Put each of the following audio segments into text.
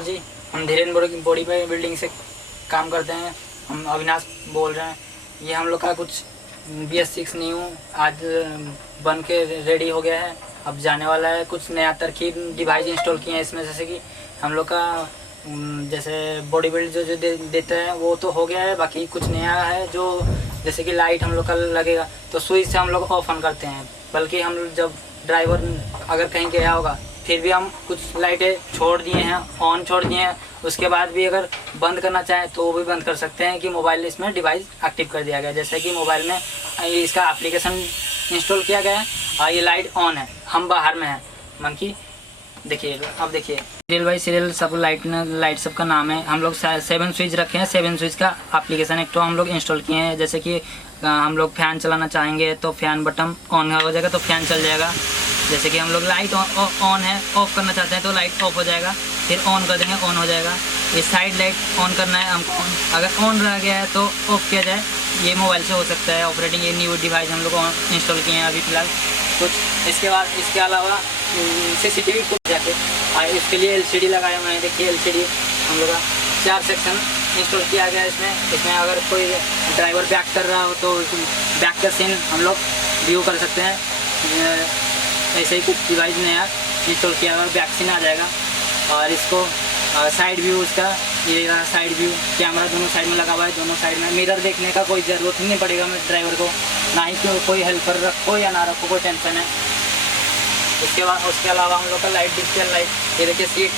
नमस्कार जी, हम Dhirendra body building से काम करते हैं। हम अविनाश बोल रहे हैं। ये हम लोग का कुछ BS6 न्यू आज बन के रेडी हो गया है, अब जाने वाला है। कुछ नया तरकीब डिवाइस इंस्टॉल किए हैं इसमें, जैसे कि हम लोग का जैसे बॉडी बिल्ड जो देते हैं वो तो हो गया है। बाकी कुछ नया है जो जैसे कि लाइट हम लोग का लगेगा तो स्विच से हम लोग ऑफ ऑन करते हैं। बल्कि हम जब ड्राइवर अगर कहीं गया होगा फिर भी हम कुछ लाइटें छोड़ दिए हैं, ऑन छोड़ दिए हैं। उसके बाद भी अगर बंद करना चाहें तो वो भी बंद कर सकते हैं कि मोबाइल इसमें डिवाइस एक्टिव कर दिया गया। जैसे कि मोबाइल में इसका एप्लीकेशन इंस्टॉल किया गया है और ये लाइट ऑन है, हम बाहर में हैं। मंकी देखिए, अब देखिए सीरियल बाई सीरियल सब लाइट सबका नाम है। हम लोग 7 स्विच रखे हैं। 7 स्विच का एप्लीकेशन एक तो हम लोग इंस्टॉल किए हैं। जैसे कि हम लोग फ़ैन चलाना चाहेंगे तो फ़ैन बटन ऑन हो जाएगा तो फ़ैन चल जाएगा। जैसे कि हम लोग लाइट ऑन है, ऑफ़ करना चाहते हैं तो लाइट ऑफ हो जाएगा, फिर ऑन कर देंगे ऑन हो जाएगा। ये साइड लाइट ऑन करना है हमको, अगर ऑन रह गया है तो ऑफ़ किया जाए। ये मोबाइल से हो सकता है ऑपरेटिंग। ये न्यू डिवाइस हम लोग इंस्टॉल किए हैं अभी फ़िलहाल कुछ। इसके अलावा CCTV को जाके इसके लिए LCD लगाया हुआ है। देखिए LCD हम लोग का 4 सेक्शन इंस्टॉल किया गया है इसमें अगर कोई ड्राइवर बैक कर रहा हो तो बैक का सीन हम लोग व्यू कर सकते हैं। ऐसे ही कुछ डिवाइस नया इंस्टॉल किया हुआ, बैक सीन आ जाएगा। और इसको साइड व्यू, उसका ये साइड व्यू कैमरा दोनों साइड में लगा हुआ है। दोनों साइड में मिरर देखने का कोई ज़रूरत नहीं पड़ेगा ड्राइवर को, ना ही कोई हेल्पर रखो या ना रखो, कोई टेंशन है। उसके अलावा हम लोग का लाइट, डिजिटल लाइट, ये देखिए सीट,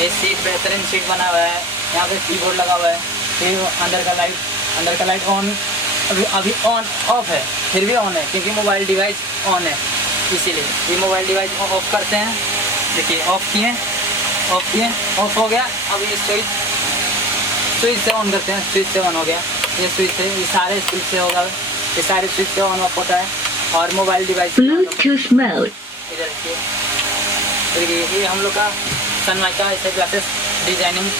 ये सीट बेहतरीन सीट बना हुआ है। यहाँ पे कीबोर्ड लगा हुआ है। फिर अंदर का लाइट ऑन, अभी ऑन ऑफ है, फिर भी ऑन है क्योंकि मोबाइल डिवाइस ऑन है, इसीलिए ये मोबाइल डिवाइस ऑफ करते हैं। देखिए ऑफ किए, ऑफ हो गया। अब ये स्विच से ऑन करते हैं, स्विच से ऑन हो गया। ये स्विच से, ये सारे स्विच से होगा, ये सारे स्विच से ऑन ऑफ होता है। और मोबाइल डिवाइस ब्लूटूथ मोड, इधर देखिए ये हम लोग का सनमाइका ऐसे ग्लासेस डिजाइनिंग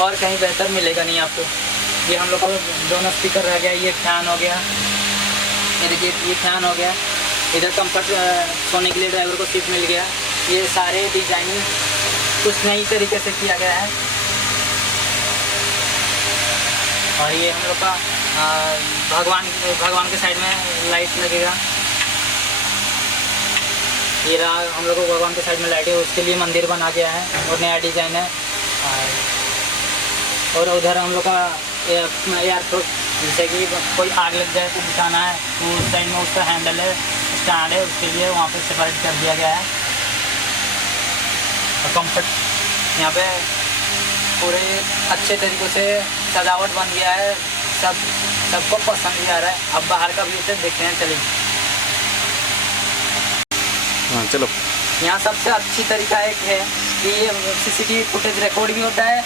और कहीं बेहतर मिलेगा नहीं आपको। ये हम लोग का दोनों स्पीकर रह गया। ये फैन हो गया, ये देखिए ये फैन हो गया। इधर कंफर्ट सोने के लिए ड्राइवर को सीट मिल गया। ये सारे डिजाइनिंग कुछ नई तरीके से किया गया है। और ये हम लोग का भगवान के साइड में लाइट लगेगा। ये रहा हम लोग को भगवान के साइड में लाइट है, उसके लिए मंदिर बना गया है और नया डिज़ाइन है। और उधर हम लोग का एयरपोर्ट, जैसे कि कोई आग लग जाए तो बुझाना है तो उस साइड में उसका हैंडल है, स्टैंड है, उसके लिए वहाँ पे सेपरेट कर दिया गया है। और कंफर्ट यहाँ पे पूरे अच्छे तरीक़े से सजावट बन गया है। सबको पसंद भी आ रहा है। अब बाहर का व्यू से देखते हैं, चलिए। हाँ चलो। यहाँ सबसे अच्छी तरीका एक है कि ये CCTV फुटेज रिकॉर्ड भी होता है।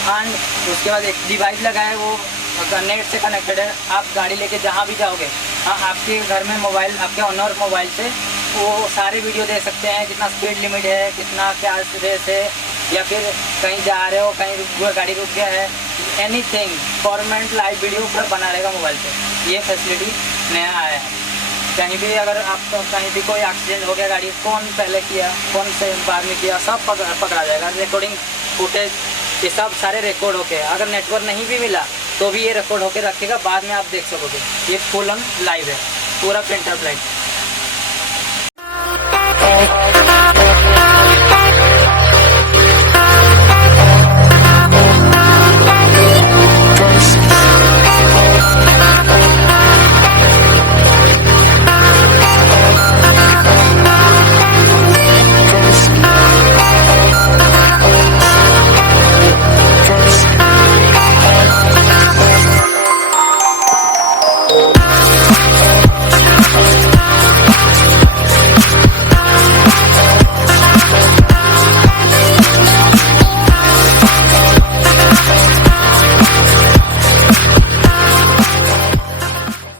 एंड उसके बाद एक डिवाइस लगा है, वो नेट से कनेक्टेड है। आप गाड़ी लेके जहाँ भी जाओगे, हाँ आपके घर में मोबाइल, आपके ऑनर मोबाइल से वो सारे वीडियो दे सकते हैं। कितना स्पीड लिमिट है, कितना क्या रेस है, या फिर कहीं जा रहे हो, कहीं गाड़ी रुक गया है, एनीथिंग फॉर्मेट लाइव वीडियो पूरा बना रहेगा मोबाइल से। ये फैसिलिटी नया आया है। कहीं भी अगर आपको कहीं भी कोई एक्सीडेंट हो गया, गाड़ी कौन पहले किया, कौन से बाद में किया, सब पकड़ा जाएगा। रिकॉर्डिंग फुटेज ये सब सारे रिकॉर्ड होके, अगर नेटवर्क नहीं भी मिला तो भी ये रिकॉर्ड होके रखेगा, बाद में आप देख सकोगे। ये फुल ऑन लाइव है, पूरा प्रिंट आउट लाइव।